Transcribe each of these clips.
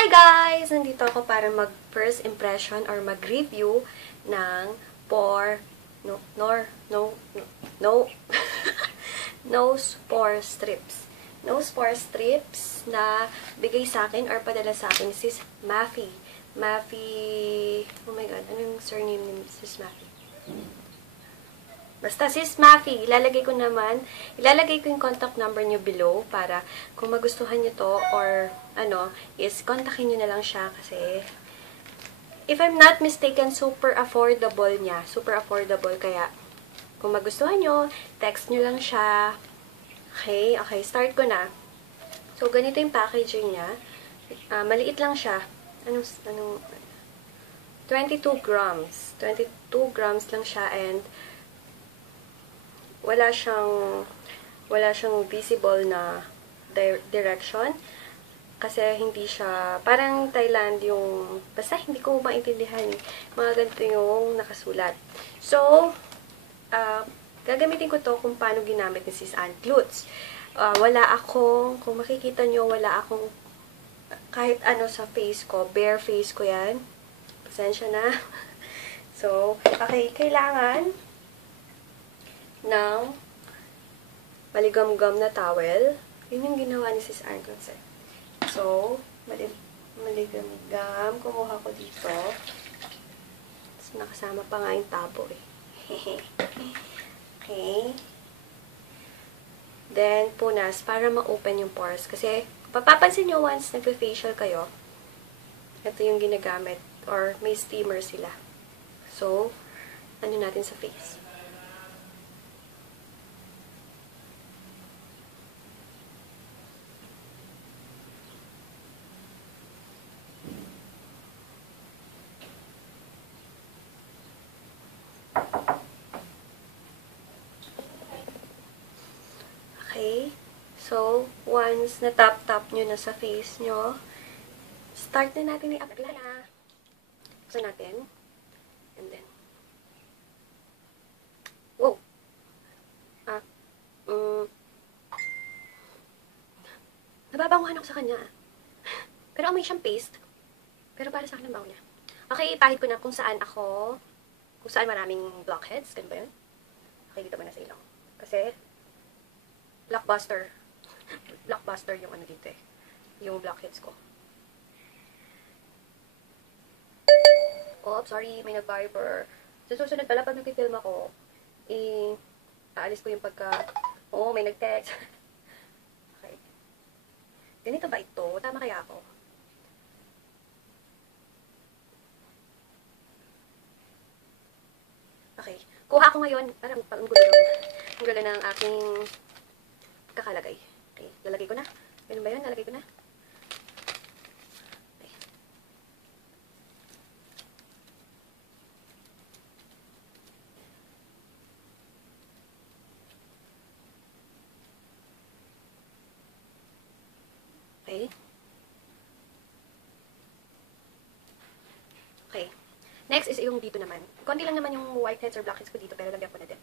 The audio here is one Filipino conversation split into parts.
Hi guys! Nandito ako para mag-first impression or mag-review ng no, nose pore strips. Nose pore strips na bigay sa akin or padala sa akin sis Maffy. Oh my god, anong surname ni sis Maffy? Basta sis Maffy, ilalagay ko yung contact number niyo below para kung magustuhan niyo to or is kontakin niyo na lang siya kasi if I'm not mistaken, super affordable niya. Super affordable kaya kung magustuhan niyo, text niyo lang siya. Okay, start ko na. So ganito yung packaging niya. Maliit lang siya. Anong 22 grams. 22 grams lang siya and wala siyang visible na direction kasi hindi siya parang Thailand yung basta hindi ko maintindihan mga ganito yung nakasulat. So gagamitin ko to kung paano ginamit ni Sis Aunt Lutz. Kung makikita nyo, wala akong kahit ano sa face ko, bare face ko yan. Pasensya na. So, okay, kailangan ng maligam-gam na towel. Yun yung ginawa ni Sis Argos eh. So, maligam-gam. Kumuha ko dito. Tapos nakasama pa nga yung tabo eh. Okay. Then, punas para ma-open yung pores. Kasi, papapansin nyo once nagpa-facial kayo, ito yung ginagamit. Or may steamer sila. So, ano natin sa face. Okay? So, once na-tap-tap nyo na sa face nyo, start na natin i-apply na. So, natin. And then, wow! Nababanguhan ako sa kanya. Pero amoy siyang paste. Pero para sa akin ang bango niya. Okay, ipahid ko na kung saan maraming blackheads. Ganun ba yun? Okay, dito ba na sa ilong? Kasi, blockbuster yung ano dito eh. Yung blackheads ko. Oh, sorry, may nag-viber. Sa susunod pala, pag nag-film ako, aalis ko yung oo, may nag-text. Okay. Ganito ba ito? Tama kaya ako? Okay. Kuha ko ngayon, parang ang gulo ng aking kakalagay. Okay, lalagay ko na. Ganun ba yun? Lalagay ko na. Okay. Okay. Okay. Next is yung dito naman. Konti lang naman yung whiteheads or blackheads ko dito, pero lagyan ko na din.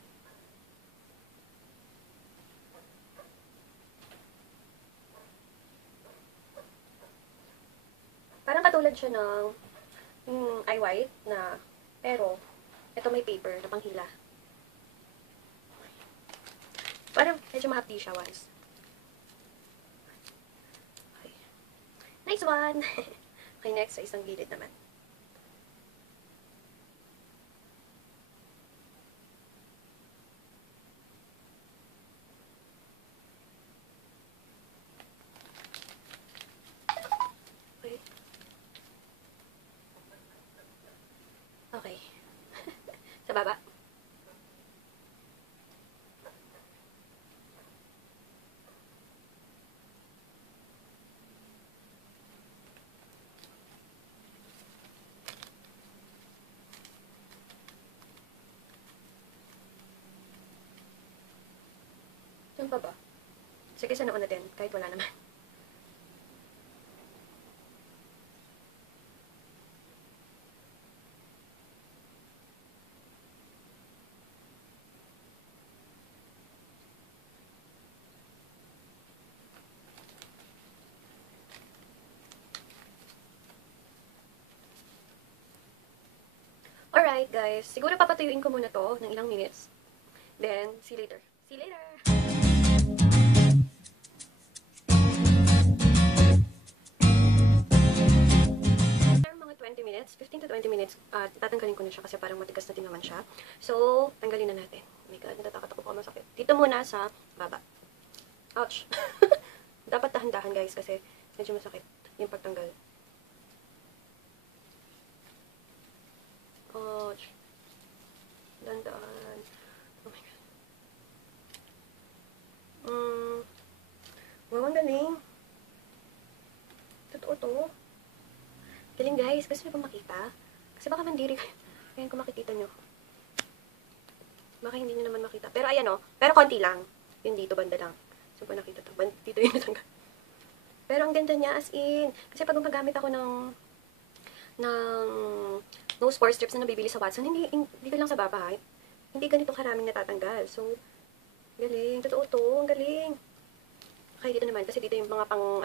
Parang katulad siya ng eye white na, pero ito may paper na panghila. Parang medyo mahapdi siya once. Okay. Nice one! Okay, next sa isang gilid naman. Okay. Sa baba. Saan pa ba? Sige, sa noon na din. Kahit wala naman. Alright, guys. Siguro papatuyuin ko muna to ng ilang minutes. Then, see you later. See you later! Mga 20 minutes, 15 to 20 minutes, tatanggalin ko na siya kasi parang matigas na din naman siya. So, tanggalin na natin. Oh my God, natatakot ako baka masakit. Dito muna sa baba. Ouch! Dapat dahan-dahan, guys, kasi medyo masakit yung pagtanggal. Ouch! Dahan-dahan. Oh my God. Wow, ang galing. Totoo to. Galing, guys. Gusto niyo ba makita? Kasi baka mandiri kayo. Ayan, kung makikita nyo. Baka hindi nyo naman makita. Pero ayan o. Pero konti lang. Yun dito, banda lang. So, pa nakita to. Dito yung natanggal. Pero ang ganda niya, as in. Kasi pag gumagamit ako ng nose pore strips na nabibili sa Watson, dito lang sa baba, hindi ganito karaming natatanggal. So, galing. Totoo to. Ang galing. Okay, dito naman. Kasi dito yung mga pang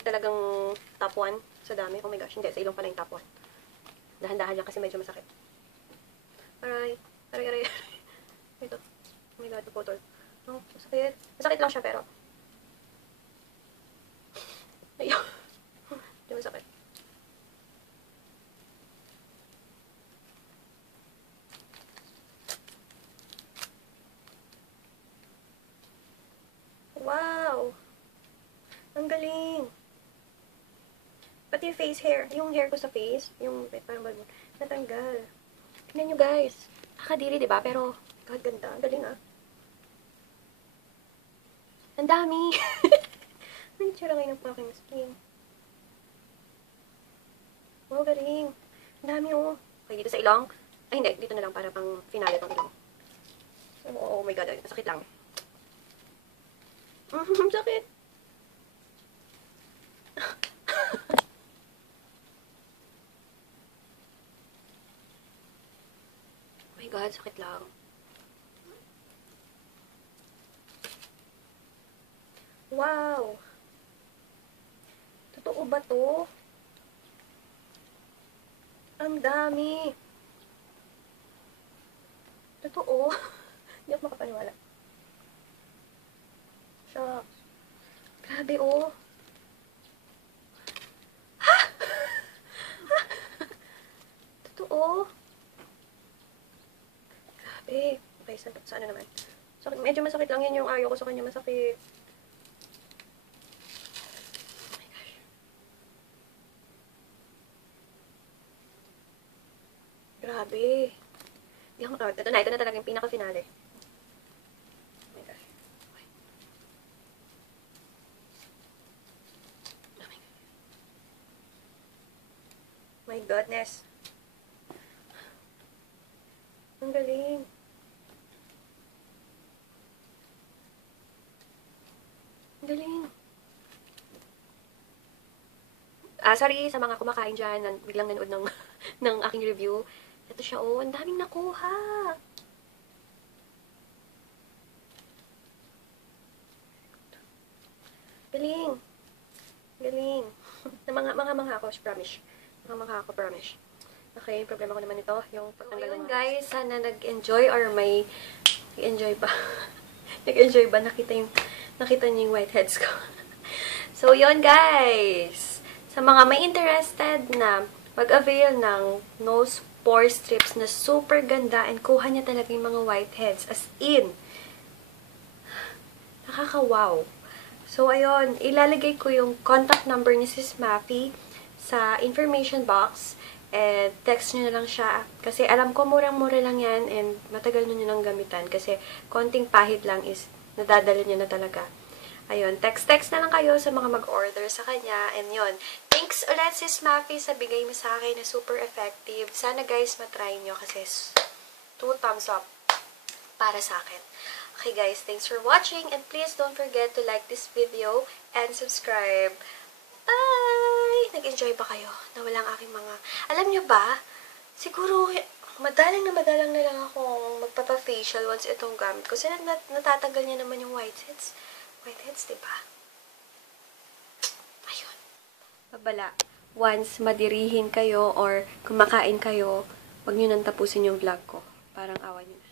talagang top 1 sa dami. Oh my gosh, hindi. Sa ilong pala yung top 1. Dahan-dahan lang kasi medyo masakit. Aray. Aray. Ito. Oh my God, putol. Oh, masakit. Masakit lang siya pero. Ayun. Hindi masakit. Wow! Ang galing! Pati yung face hair, yung hair ko sa face, yung parang balon, natanggal. Tignan nyo guys. Nakakadiri, diba? Pero, God, ganda. Ang galing ah. Ang dami. Ang tsura kayo ng aking skin. Wow, galing. Ang dami oh. Okay, dito sa ilong. Ay, hindi. Dito na lang para pang finale tong ilong. Oh my God. Sakit lang. Sakit. Oh my God, sakit lang. Wow! Totoo ba to? Ang dami! Totoo? Hindi ako makapaniwala. Shucks. Grabe oh. Ha? Totoo? Grabe. Okay, sa ano naman? Sakit, medyo masakit lang yan yung ayaw ko sa kanya masakit. Oh my gosh. Grabe. Ito na talaga yung pinaka-finale. Oh my gosh. Okay. Oh my God. My goodness. Ang galing. Ang galing. Sorry sa mga kumakain dyan, biglang nanood ng aking review. Ito siya, oh, ang daming nakuha. Galing. Galing. Mga ako, promise. Mga ako, promise. Okay, yung problema ko naman ito, yung pagtanggal ng guys, sana nag-enjoy or may nag-enjoy ba? Nag-enjoy ba? Nakita niyo yung whiteheads ko. So, yun guys. Sa mga may interested na mag-avail ng nose pore strips na super ganda and kuha niya talaga yung mga whiteheads. As in, nakaka-wow. So, ayun, ilalagay ko yung contact number ni Sis Maffy sa information box. And text nyo na lang siya. Kasi alam ko murang-mura lang yan and matagal nyo nang gamitan. Kasi konting pahid lang is nadadala nyo na talaga. Ayun, text na lang kayo sa mga mag-order sa kanya. And yun, thanks ulit Sis Maffy sa bigay mo sa akin na super effective. Sana guys matry nyo kasi 2 thumbs up para sa akin. Okay guys, thanks for watching and please don't forget to like this video and subscribe. Bye! Nag-enjoy ba kayo na walang aking mga... Alam nyo ba, siguro madalang na lang akong magpapa-facial once itong gamit ko. Kasi natatanggal niya naman yung whiteheads, diba? Ayun. Babala. once madirihin kayo or kumakain kayo, wag nyo nang tapusin yung vlog ko. Parang awa nyo na.